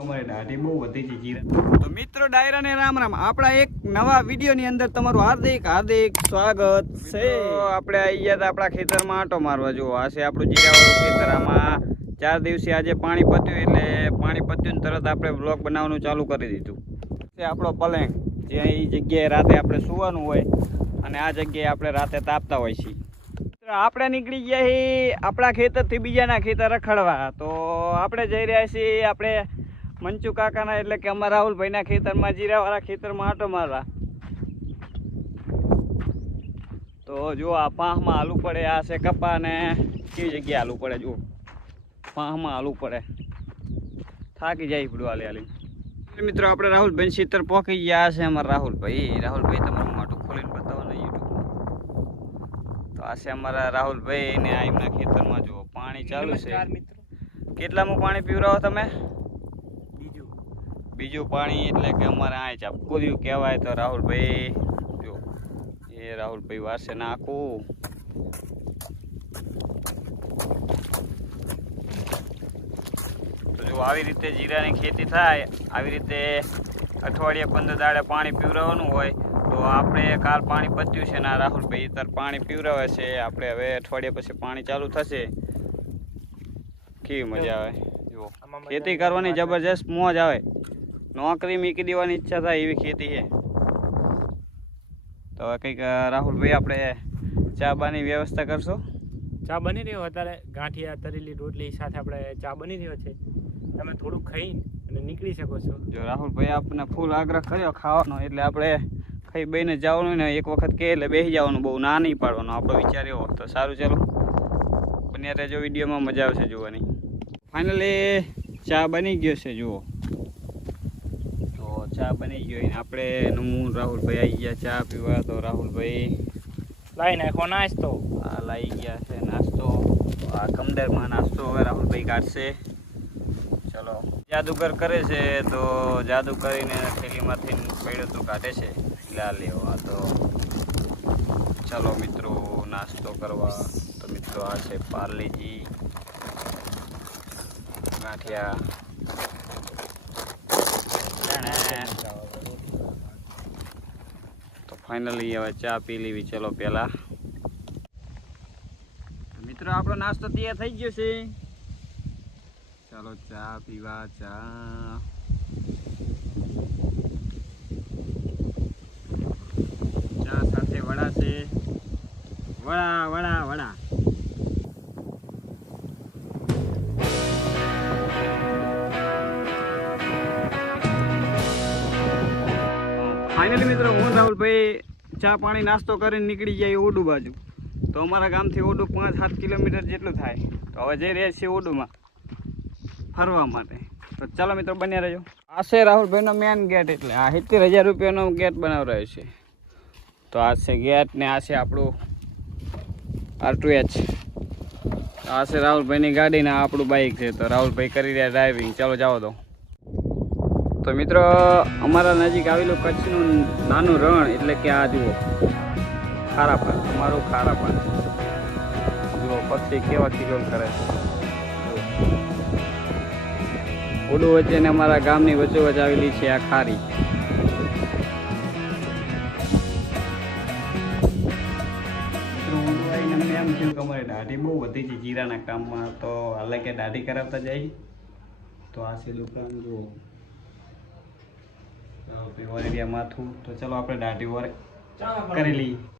તમારી દાઢી બહુ વધી છે જીરા. તો મિત્રો ડાયરા ને રામ રામ. આપણા એક નવા વિડીયો ની અંદર તમારું હાર્દિક સ્વાગત છે. આપણે આવી ગયા હતા આપણા ખેતરમાં આંટો મારવા. જો આ છે આપણું જીરાવાળું ખેતર. આમાં 4 દિવસે આજે પાણી પત્યું, એટલે પાણી પત્યું ને તરત આપણે બ્લોગ બનાવવાનું ચાલુ કરી દીધું. છે આપણો પલંગ, જ્યાં એ જગ્યાએ રાતે આપણે સુવાનું હોય અને આ જગ્યાએ આપણે રાતે તાપતા હોય છીએ. આપણે નીકળી ગયા છીએ આપણા ખેતરથી બીજાના ખેતર રખડવા. તો આપણે જઈ રહ્યા છીએ આપણે મંચુ કાકાના, એટલે કે અમારા રાહુલભાઈના ખેતરમાં, જીરાવાળા ખેતરમાં આંટો મારવા. તો જો આ પાહમાં હાલવું પડે. આ છે કપા ને કેવી જગ્યાએ હાલવું પડે. જુઓ પાહમાં હાલવું પડે, થાકી જાય પડું હાલી હાલી. મિત્રો આપણે રાહુલભાઈ ખેતર પહોંચી ગયા છે. અમારા રાહુલભાઈ તમારું મોટું ખોલીને બતાવો ને યુટ્યુબ. તો આ છે અમારા રાહુલભાઈ ને આ એમના ખેતરમાં જુઓ પાણી ચાલુ છે. કેટલામું પાણી પીવરાવો તમે? બીજું પાણી, એટલે કે અમારે આ ચાપકુર્યું કહેવાય. તો રાહુલભાઈ જો એ રાહુલભાઈ વારસે નાખું. તો જો આવી રીતે જીરાની ખેતી થાય, આવી રીતે અઠવાડિયે 15 દાડે પાણી પીવરાવવાનું હોય. તો આપણે કાલ પાણી પત્યું છે ને રાહુલભાઈ તાર પાણી પીવરાવે છે. આપણે હવે અઠવાડિયા પછી પાણી ચાલુ થશે. કેવી મજા આવે જો ખેતી કરવાની, જબરજસ્ત મોજ આવે. નોકરી મૂકી દેવાની ઈચ્છા થાય એવી ખેતી છે. તો કંઈક રાહુલભાઈ આપણે ચા બાની વ્યવસ્થા કરશો? ચા બની રહ્યો અત્યારે, ગાંઠિયા તરેલી રોટલી સાથે આપણે ચા બની રહ્યો છે. તમે થોડુંક ખાઈ અને નીકળી શકો છો. જો રાહુલભાઈ આપણને ફૂલ આગ્રહ કર્યો ખાવાનો, એટલે આપણે ખાઈ બેને જવાનું ને એક વખત કહે એટલે બેસી જવાનું, બહુ ના નહીં પાડવાનો આપણો વિચાર એવો. તો સારું, ચાલો બન્યા રહેજો વિડીયોમાં, મજા આવશે જોવાની. ફાઇનલી ચા બની ગયો છે. જુઓ ચા બની ગયો ને આપણે હું રાહુલભાઈ આવી ગયા ચા પીવા. તો રાહુલભાઈ લાઈ નાખો નાસ્તો. આ લાવી ગયા છે નાસ્તો. આ કમદરમાં નાસ્તો હવે રાહુલભાઈ કાઢશે. ચલો જાદુગર કરે છે, તો જાદુ કરીને થેલીમાંથી પડ્યું તો કાઢે છે. લા લેવા. તો ચલો મિત્રો નાસ્તો કરવા. તો મિત્રો આ છે પાર્લેજી, ગાંઠિયા. તો ફાઇનલી હવે ચા પી લેવી. ચલો પેલા મિત્રો આપણો નાસ્તો તૈયાર થઈ ગયો છે. ચાલો ચા પીવા. ચા સાથે વડા છે. વડા ફાઇનલી મિત્રો હું રાહુલભાઈ ચા પાણી નાસ્તો કરીને નીકળી જાય ઓડુ બાજુ. તો અમારા ગામથી ઓડુ 5-7 કિલોમીટર જેટલું થાય. તો હવે જઈ રહ્યા છીએ ઓડુમાં ફરવા માટે. તો ચાલો મિત્રો બન્યા રહેજો. આ છે રાહુલભાઈનો મેન ગેટ, એટલે આ 70,000 રૂપિયાનો ગેટ બનાવરાયો છે. તો આ છે ગેટ ને આ છે આપણું R2H. આ છે રાહુલભાઈની ગાડી ને આપણું બાઇક છે. તો રાહુલભાઈ કરી રહ્યા ડ્રાઇવિંગ. ચાલો જાઓ. તો મિત્રો અમારા નજીક આવેલું કચ્છનું નાનું રણ, એટલે કે આ જુઓ ખારાપાન, અમારું ખારાપાન. જુઓ પક્ષી કેવા કિલોલ કરે છે. ઓડુ વચ્ચે ને અમારા ગામની વચ્ચોવચ્ચ આવેલી છે આ ખારી. એમ થયું કે અમારી દાઢી બહુ વધી છે જીરાના કામમાં. તો હાલે કે દાઢી કરાવતા જાય. તો આ છે દુકાન જુઓ વરેડિયા માથું. તો ચલો આપણે દાઢી કરી લઈએ.